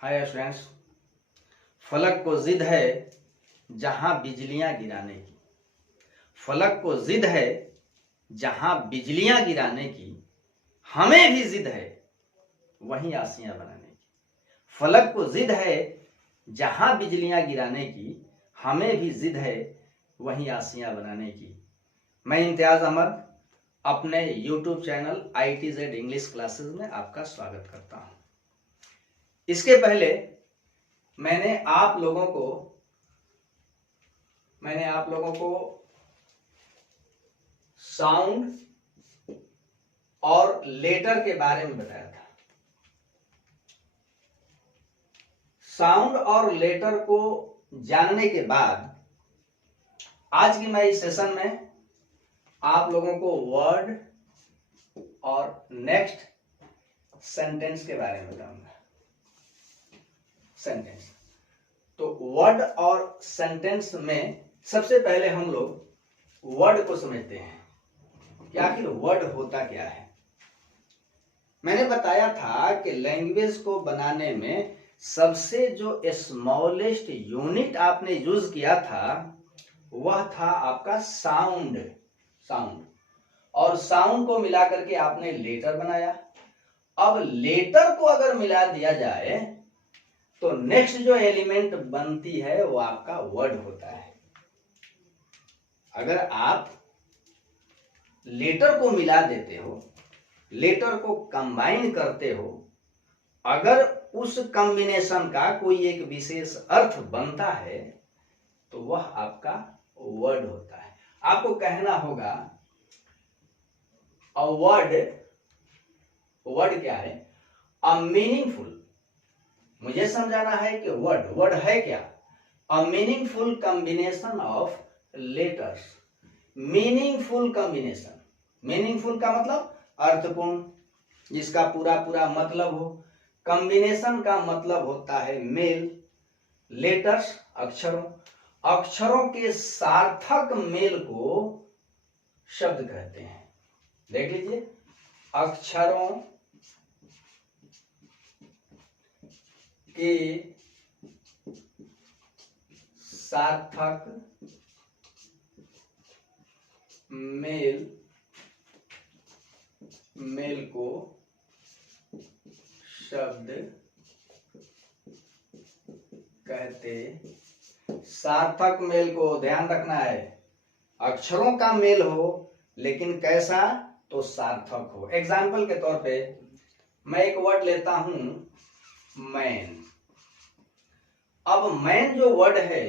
Hi students. फलक को जिद है जहां बिजलियां गिराने की। फलक को जिद है जहां बिजलियां गिराने की, हमें भी जिद है वहीं आसियां बनाने की। फलक को जिद है जहां बिजलियां गिराने की, हमें भी जिद है वहीं आसियां बनाने की। मैं इम्तियाज अहमद अपने YouTube channel ITZ English classes में आपका स्वागत करता हूं। इसके पहले मैंने आप लोगों को साउंड और लेटर के बारे में बताया था। साउंड और लेटर को जानने के बाद आज की मैं इस सेशन में आप लोगों को वर्ड और नेक्स्ट सेंटेंस के बारे में बताऊंगा। सेंटेंस तो वर्ड और सेंटेंस में सबसे पहले हम लोग वर्ड को समझते हैं कि आखिर वर्ड होता क्या है। मैंने बताया था कि लैंग्वेज को बनाने में सबसे जो स्मॉलेस्ट यूनिट आपने यूज किया था वह था आपका साउंड। और साउंड को मिला करके आपने लेटर बनाया। अब लेटर को अगर मिला दिया जाए तो नेक्स्ट जो एलिमेंट बनती है वो आपका वर्ड होता है। अगर आप लेटर को मिला देते हो, लेटर को कंबाइन करते हो, अगर उस कॉम्बिनेशन का कोई एक विशेष अर्थ बनता है तो वह आपका वर्ड होता है। आपको कहना होगा अ वर्ड क्या है? A meaningful. मुझे समझाना है कि वर्ड है क्या? A meaningful combination of letters. Meaningful combination, meaningful का मतलब अर्थपूर्ण, जिसका पूरा मतलब हो। कॉम्बिनेशन का मतलब होता है मेल। लेटर्स अक्षरों के सार्थक मेल को शब्द कहते हैं। देख लीजिए, अक्षरों के सार्थक मेल को शब्द कहते। सार्थक मेल को ध्यान रखना है, अक्षरों का मेल हो लेकिन कैसा? तो सार्थक हो। एग्जाम्पल के तौर पे मैं एक वर्ड लेता हूं मैन। अब मैन जो वर्ड है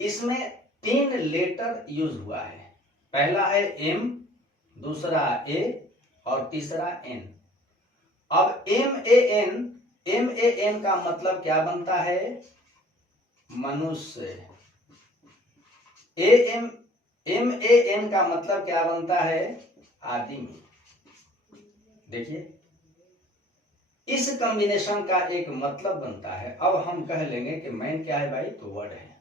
इसमें 3 लेटर यूज हुआ है। पहला है एम, दूसरा ए और तीसरा एन। अब एम ए एन का मतलब क्या बनता है? मनुष्य। एम ए एन का मतलब क्या बनता है? आदमी। देखिए, इस कॉम्बिनेशन का एक मतलब बनता है। अब हम कह लेंगे कि मैन क्या है भाई? तो वर्ड है।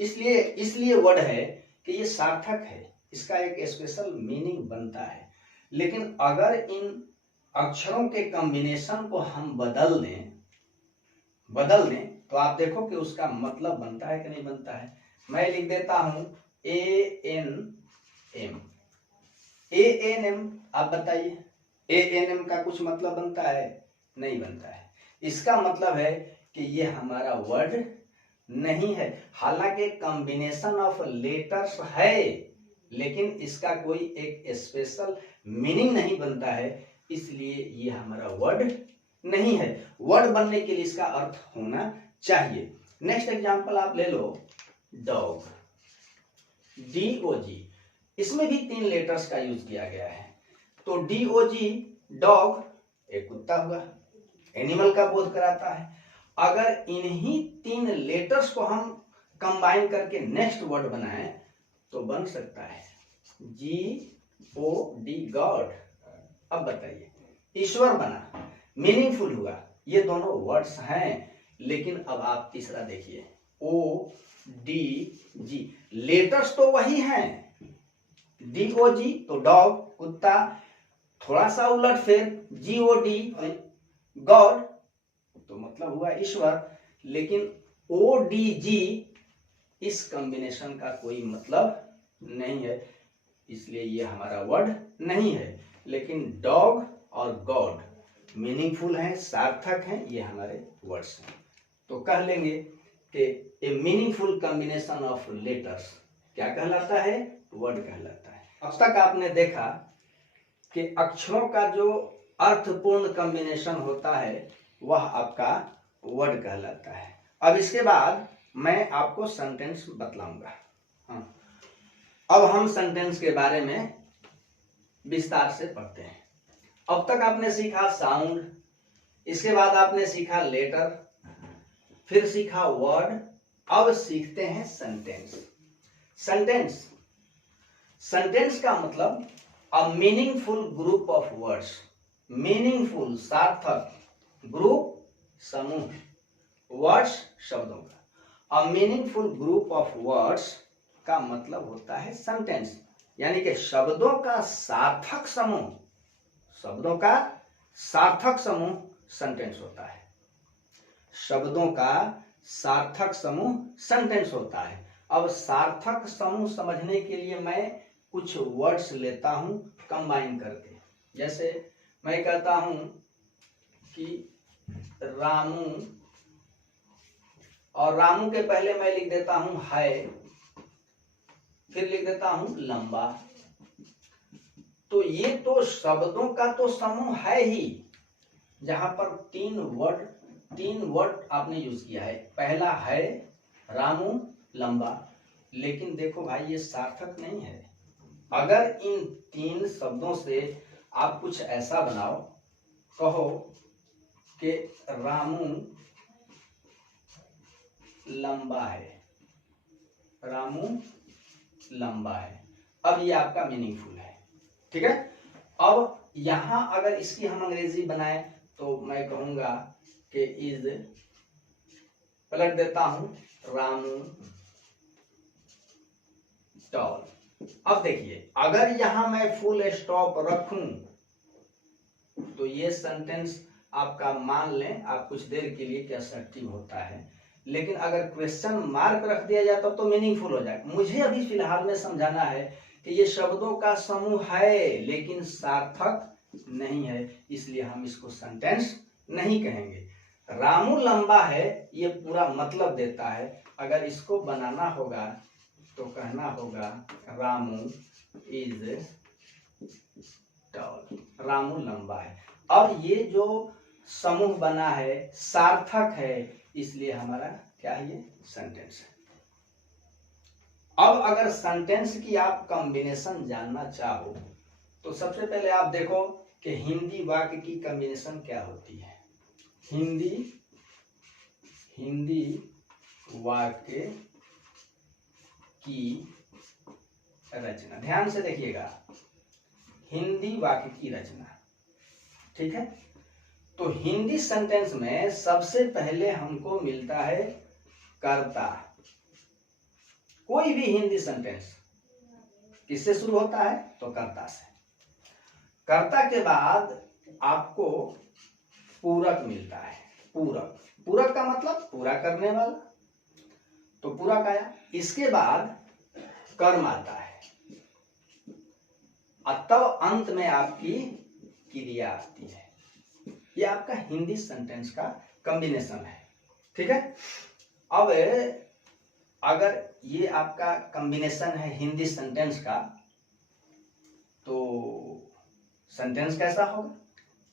इसलिए वर्ड है कि ये सार्थक है, इसका एक स्पेशल मीनिंग बनता है। लेकिन अगर इन अक्षरों के कॉम्बिनेशन को हम बदल दें तो आप देखो कि उसका मतलब बनता है कि नहीं बनता है। मैं लिख देता हूं ANM। आप बताइए, ANM का कुछ मतलब बनता है? नहीं बनता है। इसका मतलब है कि ये हमारा वर्ड नहीं है। हालांकि कॉम्बिनेशन ऑफ लेटर्स है लेकिन इसका कोई एक स्पेशल मीनिंग नहीं बनता है, इसलिए ये हमारा वर्ड नहीं है। वर्ड बनने के लिए इसका अर्थ होना चाहिए। नेक्स्ट एग्जांपल आप ले लो, डॉग। DOG, इसमें भी 3 लेटर्स का यूज किया गया है। तो DOG डॉग एक कुत्ता हुआ, एनिमल का बोध कराता है। अगर इन्हीं 3 लेटर्स को हम कंबाइन करके नेक्स्ट वर्ड बनाएं तो बन सकता है GOD, गॉड। अब बताइए, ईश्वर बना, मीनिंगफुल हुआ। ये दोनों वर्ड्स हैं, लेकिन अब आप तीसरा देखिए, ODG। लेटर्स तो वही हैं, DOG तो डॉग कुत्ता, थोड़ा सा उलट फेर GOD गॉड, तो मतलब हुआ ईश्वर, लेकिन ODG इस कॉम्बिनेशन का कोई मतलब नहीं है, इसलिए ये हमारा वर्ड नहीं है। लेकिन डॉग और गॉड मीनिंगफुल हैं, सार्थक हैं, ये हमारे वर्ड्स हैं। तो कह लेंगे कि ए मीनिंगफुल कॉम्बिनेशन ऑफ लेटर्स क्या कहलाता है? वर्ड कहलाता है। अब तक आपने देखा कि अक्षरों का जो अर्थपूर्ण कॉम्बिनेशन होता है वह आपका वर्ड कहलाता है। अब इसके बाद मैं आपको सेंटेंस बतलाऊंगा। हाँ, अब हम सेंटेंस के बारे में विस्तार से पढ़ते हैं। अब तक आपने सीखा साउंड, इसके बाद आपने सीखा लेटर, फिर सीखा वर्ड, अब सीखते हैं सेंटेंस। सेंटेंस सेंटेंस का मतलब a meaningful group of words, meaningful सार्थक, ग्रुप समूह, वर्ड्स शब्दों का। A meaningful group of words का मतलब होता है सेंटेंस, यानी कि शब्दों का सार्थक समूह, शब्दों का सार्थक समूह सेंटेंस होता है। शब्दों का सार्थक समूह सेंटेंस होता है। अब सार्थक समूह समझने के लिए मैं कुछ वर्ड्स लेता हूं कंबाइन करके। जैसे मैं कहता हूं कि रामू, और रामू के पहले मैं लिख देता हूं है, फिर लिख देता हूं लंबा। तो ये तो शब्दों का तो समूह है ही, जहां पर तीन वर्ड आपने यूज किया है। पहला है रामू, लंबा, लेकिन देखो भाई ये सार्थक नहीं है। अगर इन तीन शब्दों से आप कुछ ऐसा बनाओ, कहो कि रामू लंबा है, रामू लंबा है, अब ये आपका मीनिंगफुल है। ठीक है। अब यहां अगर इसकी हम अंग्रेजी बनाए तो मैं कहूंगा कि इज, पलट देता हूं, रामू टॉल। अब देखिए अगर यहां मैं फुल स्टॉप रखूं तो ये सेंटेंस आपका मान लें आप कुछ देर के लिए असर्टिव होता है, लेकिन अगर क्वेश्चन मार्क रख दिया जाए तो मीनिंगफुल हो जाए। मुझे अभी फिलहाल में समझाना है कि ये शब्दों का समूह है लेकिन सार्थक नहीं है, इसलिए हम इसको सेंटेंस नहीं कहेंगे। रामू लंबा है ये पूरा मतलब देता है, अगर इसको बनाना होगा तो कहना होगा रामू इज टॉल, रामू लंबा है। अब ये जो समूह बना है सार्थक है, इसलिए हमारा क्या है, ये सेंटेंस है। अब अगर सेंटेंस की आप कॉम्बिनेशन जानना चाहो तो सबसे पहले आप देखो कि हिंदी वाक्य की कॉम्बिनेशन क्या होती है। हिंदी वाक्य की रचना, ध्यान से देखिएगा, हिंदी वाक्य की रचना। ठीक है। तो हिंदी सेंटेंस में सबसे पहले हमको मिलता है कर्ता। कोई भी हिंदी सेंटेंस किससे शुरू होता है? तो कर्ता से। कर्ता के बाद आपको पूरक मिलता है। पूरक का मतलब पूरा करने वाला, तो पूरक आया। इसके बाद कर्म आता है, तब अंत में आपकी क्रिया आती है। ये आपका हिंदी सेंटेंस का कॉम्बिनेशन है। ठीक है। अब अगर ये आपका कॉम्बिनेशन है हिंदी सेंटेंस का, तो सेंटेंस कैसा होगा?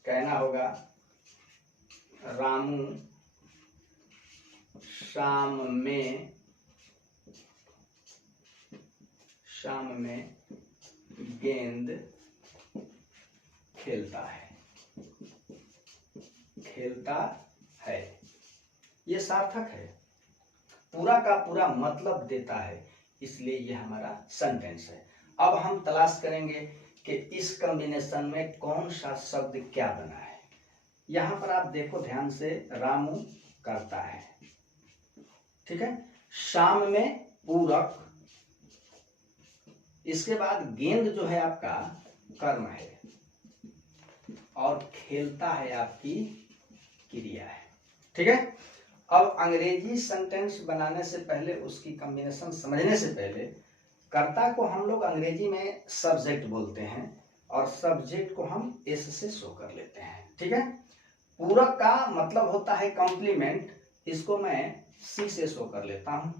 कहना होगा रामू शाम में गेंद खेलता है। ये सार्थक है, पूरा का पूरा मतलब देता है, इसलिए ये हमारा सेंटेंस है। अब हम तलाश करेंगे कि इस कॉम्बिनेशन में कौन सा शब्द क्या बना है। यहां पर आप देखो ध्यान से, रामू करता है, ठीक है, शाम में पूरक, इसके बाद गेंद जो है आपका कर्म है और खेलता है आपकी क्रिया है। ठीक है। अब अंग्रेजी सेंटेंस बनाने से पहले, उसकी कॉम्बिनेशन समझने से पहले, कर्ता को हम लोग अंग्रेजी में सब्जेक्ट बोलते हैं और सब्जेक्ट को हम एस से शो कर लेते हैं। ठीक है। पूरक का मतलब होता है कॉम्प्लीमेंट, इसको मैं सी से शो कर लेता हूं।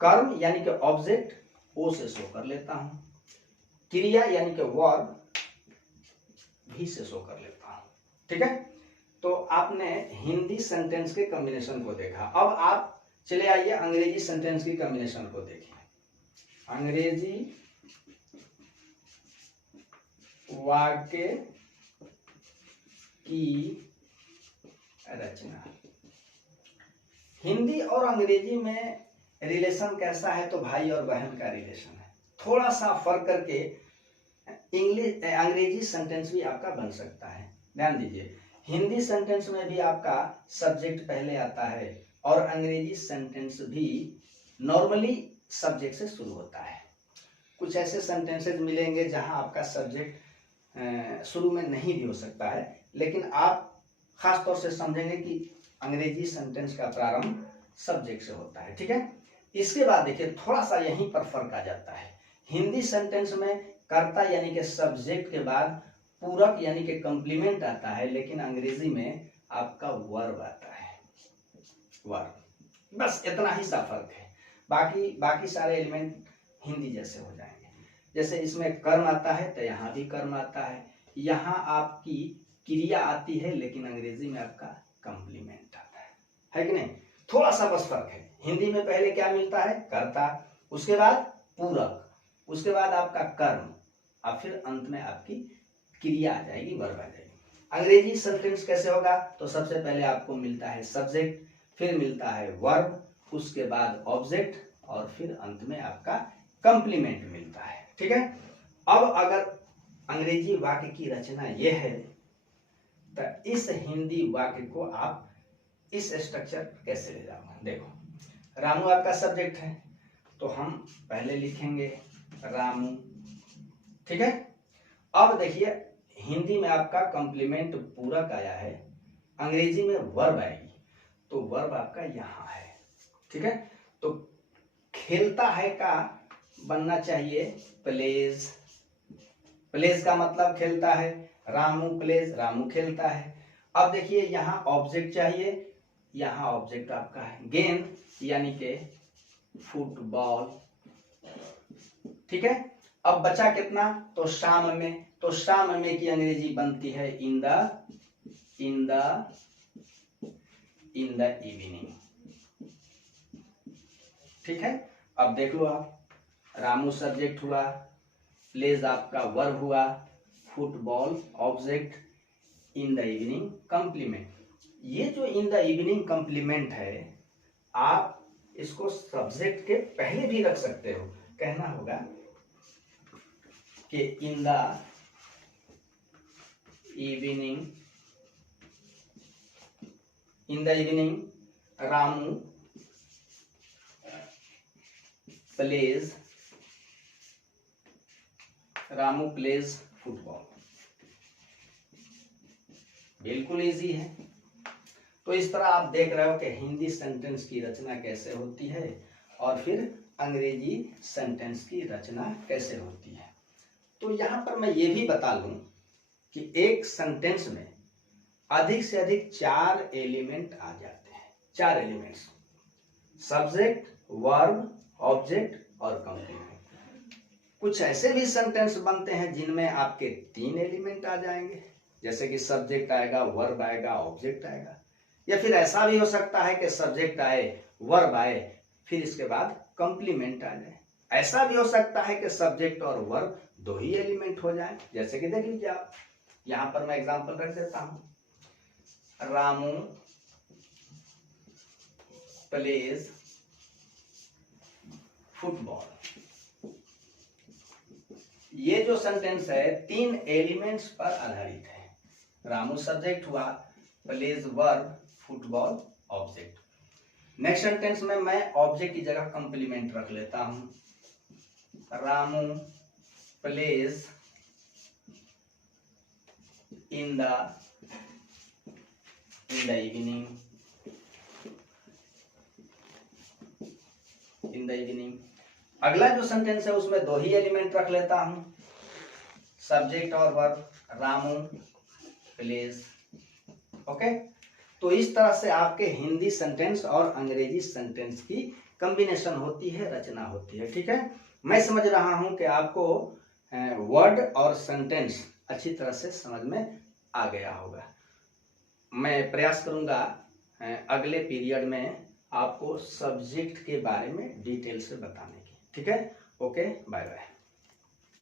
कर्म यानी कि ऑब्जेक्ट ओ से शो कर लेता हूं। क्रिया यानी कि वर्ब भी से शो कर लेता हूं। ठीक है। तो आपने हिंदी सेंटेंस के कॉम्बिनेशन को देखा। अब आप चले आइए अंग्रेजी सेंटेंस की कॉम्बिनेशन को देखिए। अंग्रेजी वाक्य की रचना। हिंदी और अंग्रेजी में रिलेशन कैसा है? तो भाई और बहन का रिलेशन है। थोड़ा सा फर्क करके अंग्रेजी सेंटेंस भी आपका बन सकता है। ध्यान दीजिए, हिंदी सेंटेंस में भी आपका सब्जेक्ट पहले आता है और अंग्रेजी सेंटेंस भी नॉर्मली सब्जेक्ट से शुरू होता है। कुछ ऐसे सेंटेंसेस मिलेंगे जहां आपका सब्जेक्ट शुरू में नहीं भी हो सकता है, लेकिन आप खास तौर से समझेंगे कि अंग्रेजी सेंटेंस का प्रारंभ सब्जेक्ट से होता है। ठीक है। इसके बाद देखिए, थोड़ा सा यहीं पर फर्क आ जाता है। हिंदी सेंटेंस में कर्ता यानी कि सब्जेक्ट के बाद पूरक यानी कि कंप्लीमेंट आता है, लेकिन अंग्रेजी में आपका वर्ब आता है। वर्ब, बस इतना ही सा फर्क है। बाकी सारे एलिमेंट हिंदी जैसे हो जाएंगे। जैसे इसमें कर्म आता है तो यहाँ भी कर्म आता है, यहाँ आपकी क्रिया आती है, लेकिन अंग्रेजी में आपका कंप्लीमेंट आता है कि नहीं? थोड़ा सा बस फर्क है। हिंदी में पहले क्या मिलता है? कर्ता, उसके बाद पूरक, उसके बाद आपका कर्म और फिर अंत में आपकी क्रिया आ जाएगी, वर्ब आ जाएगी। अंग्रेजी सेंटेंस कैसे होगा? तो सबसे पहले आपको मिलता है सब्जेक्ट, फिर मिलता है वर्ब, उसके बाद ऑब्जेक्ट और फिर अंत में आपका कंप्लीमेंट मिलता है। ठीक है। अब अगर अंग्रेजी वाक्य की रचना यह है, तो इस हिंदी वाक्य को आप इस स्ट्रक्चर कैसे ले जाओगे? देखो, रामू आपका सब्जेक्ट है, तो हम पहले लिखेंगे रामू। ठीक है। अब देखिए, हिंदी में आपका कंप्लीमेंट पूरक आया है, अंग्रेजी में वर्ब आएगी, तो वर्ब आपका यहां है। ठीक है। तो खेलता है का बनना चाहिए प्लेज। प्लेज का मतलब खेलता है, रामू प्लेज, रामू खेलता है। अब देखिए, यहां ऑब्जेक्ट चाहिए, यहां ऑब्जेक्ट आपका है गेंद यानी के फुटबॉल। ठीक है। अब बचा कितना? तो शाम में, तो शाम में की अंग्रेजी बनती है इन द इवनिंग। ठीक है। अब देख लो आप, रामू सब्जेक्ट हुआ, प्लेज आपका वर्ब हुआ, football object, in the evening complement. ये जो इन द इवनिंग कंप्लीमेंट है, आप इसको सब्जेक्ट के पहले भी रख सकते हो। कहना होगा कि in the evening Ramu plays football. बिल्कुल इजी है। तो इस तरह आप देख रहे हो कि हिंदी सेंटेंस की रचना कैसे होती है और फिर अंग्रेजी सेंटेंस की रचना कैसे होती है। तो यहां पर मैं ये भी बता लूं कि एक सेंटेंस में अधिक से अधिक 4 एलिमेंट आ जाते हैं। 4 एलिमेंट्स, सब्जेक्ट, वर्ब, ऑब्जेक्ट और कंप्लीमेंट। कुछ ऐसे भी सेंटेंस बनते हैं जिनमें आपके 3 एलिमेंट आ जाएंगे, जैसे कि सब्जेक्ट आएगा, वर्ब आएगा, ऑब्जेक्ट आएगा। या फिर ऐसा भी हो सकता है कि सब्जेक्ट आए, वर्ब आए, फिर इसके बाद कंप्लीमेंट आ जाए। ऐसा भी हो सकता है कि सब्जेक्ट और वर्ब 2 ही एलिमेंट हो जाए, जैसे कि देख लीजिए आप, यहां पर मैं एग्जांपल रख देता हूं, रामू प्लेज फुटबॉल। ये जो सेंटेंस है 3 एलिमेंट्स पर आधारित है। रामू सब्जेक्ट हुआ, plays verb, football object. Next sentence में मैं ऑब्जेक्ट की जगह कंप्लीमेंट रख लेता हूं, Ramu plays in the evening in the evening. अगला जो सेंटेंस है उसमें दो ही एलिमेंट रख लेता हूं, सब्जेक्ट और वर्ब, रामू प्लीज। ओके, तो इस तरह से आपके हिंदी सेंटेंस और अंग्रेजी सेंटेंस की कॉम्बिनेशन होती है, रचना होती है। ठीक है, मैं समझ रहा हूं कि आपको वर्ड और सेंटेंस अच्छी तरह से समझ में आ गया होगा। मैं प्रयास करूंगा अगले पीरियड में आपको सब्जेक्ट के बारे में डिटेल से बताने की। ठीक है, ओके, बाय बाय।